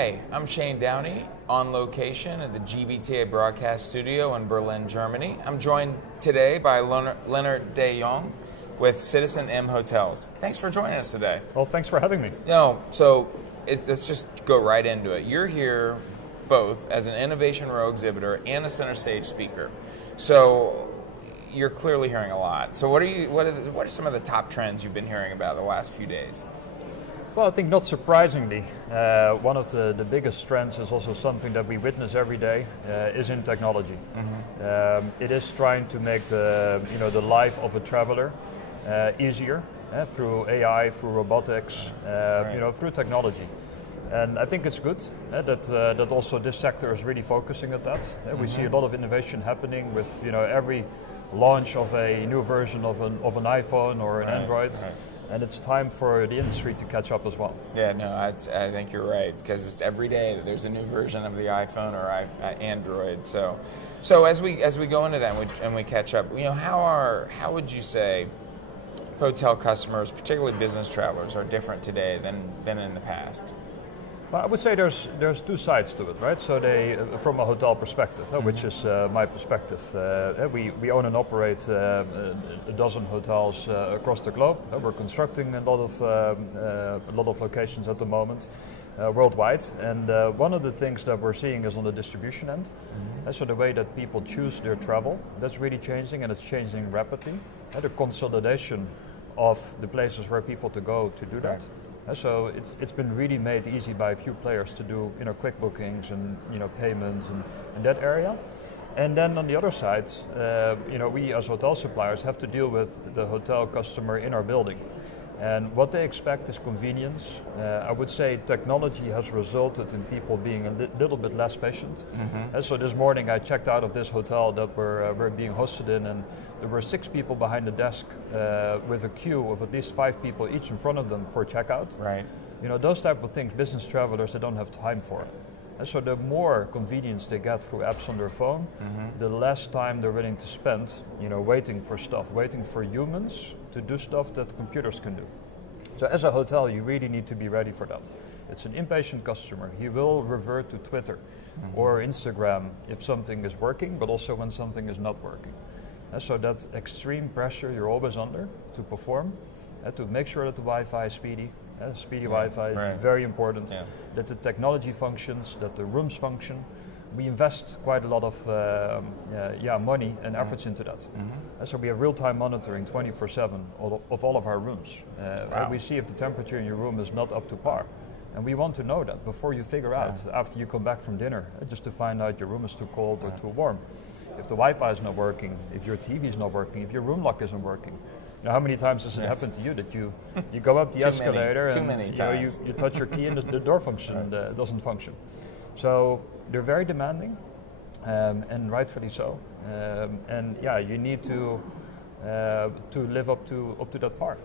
Hi, I'm Shane Downey on location at the GBTA broadcast studio in Berlin, Germany. I'm joined today by Lennert de Jong with citizenM Hotels. Thanks for joining us today. Well, thanks for having me. Let's just go right into it. You're here both as an Innovation Row exhibitor and a center stage speaker. So you're clearly hearing a lot. So what are some of the top trends you've been hearing about the last few days? Well, I think not surprisingly, one of the biggest trends is also something that we witness every day, is in technology. Mm-hmm. It is trying to make the life of a traveler easier through AI, through robotics, through technology. And I think it's good that also this sector is really focusing at that. We see a lot of innovation happening with every launch of a new version of an iPhone or an Android. Right. And it's time for the industry to catch up as well. Yeah, no, I think you're right, because it's every day that there's a new version of the iPhone or Android. So as we go into that and we catch up, how would you say hotel customers, particularly business travelers, are different today than in the past? Well, I would say there's two sides to it, right? So from a hotel perspective, which is my perspective, we own and operate a dozen hotels across the globe. We're constructing a lot of locations at the moment, worldwide. And one of the things that we're seeing is on the distribution end. So the way that people choose their travel, that's really changing, and it's changing rapidly. The consolidation of the places where people to go to do that. So it's been really made easy by a few players to do quick bookings and payments and in that area. And then on the other side, we as hotel suppliers have to deal with the hotel customer in our building. And what they expect is convenience. I would say technology has resulted in people being a little bit less patient. Mm-hmm. So this morning I checked out of this hotel that we're being hosted in, and there were 6 people behind the desk with a queue of at least 5 people each in front of them for checkout. Right. Those type of things, business travelers, they don't have time for. And so the more convenience they get through apps on their phone, the less time they're willing to spend, waiting for stuff, waiting for humans to do stuff that computers can do. So as a hotel, you really need to be ready for that. It's an impatient customer. He will revert to Twitter or Instagram if something is working, but also when something is not working. So that extreme pressure you're always under to perform, to make sure that the Wi-Fi is speedy. Speedy Wi-Fi is very important. Yeah. That the technology functions, that the rooms function. We invest quite a lot of money and efforts into that. So we have real-time monitoring 24/7 of all of our rooms. We see if the temperature in your room is not up to par. And we want to know that before you figure out, after you come back from dinner, just to find out your room is too cold or too warm. If the Wi-Fi is not working, if your TV is not working, if your room lock isn't working. Now, how many times has it happened to you that you go up the escalator and you touch your key and the door doesn't function? So they're very demanding, and rightfully so. You need to live up to that par.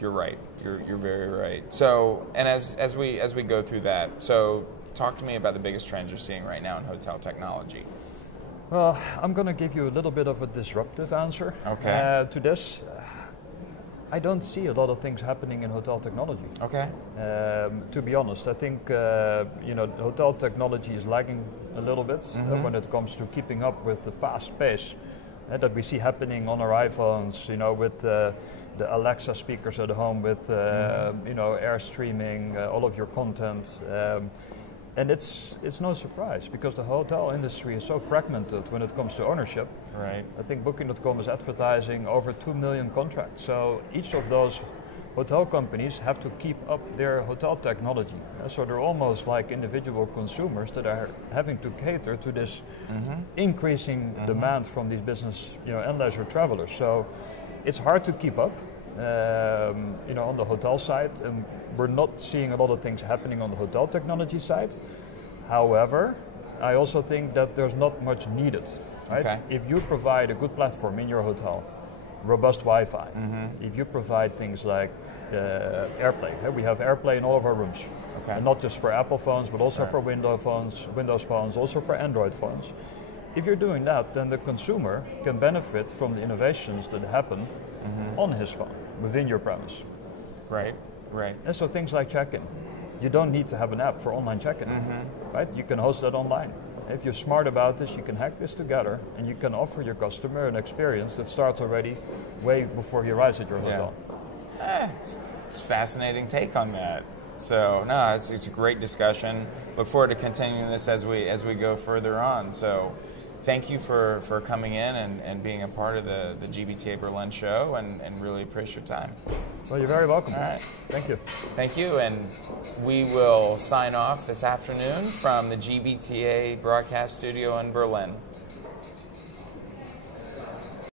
You're right. You're very right. So, and as we go through that, so talk to me about the biggest trends you're seeing right now in hotel technology. Well, I'm going to give you a little bit of a disruptive answer to this. I don't see a lot of things happening in hotel technology. Okay. To be honest, I think hotel technology is lagging a little bit when it comes to keeping up with the fast pace that we see happening on our iPhones. With the Alexa speakers at home, with air streaming, all of your content. And it's no surprise, because the hotel industry is so fragmented when it comes to ownership. Right. I think Booking.com is advertising over 2 million contracts. So each of those hotel companies have to keep up their hotel technology. So they're almost like individual consumers that are having to cater to this increasing demand from these business and leisure travelers. So it's hard to keep up. On the hotel side, and we're not seeing a lot of things happening on the hotel technology side. However, I also think that there's not much needed. Right? Okay. If you provide a good platform in your hotel, robust Wi-Fi, if you provide things like AirPlay, we have AirPlay in all of our rooms, and not just for Apple phones, but also for Windows phones, also for Android phones. If you're doing that, then the consumer can benefit from the innovations that happen on his phone within your premise. Right. And so things like check-in, you don't need to have an app for online check-in, right? You can host that online. If you're smart about this, you can hack this together, and you can offer your customer an experience that starts already way before he arrives at your hotel. It's a fascinating take on that. So no, it's a great discussion. Look forward to continuing this as we go further on. So thank you for coming in and being a part of the GBTA Berlin show, and really appreciate your time. Well, you're very welcome. All right. Thank you. Thank you, and we will sign off this afternoon from the GBTA broadcast studio in Berlin.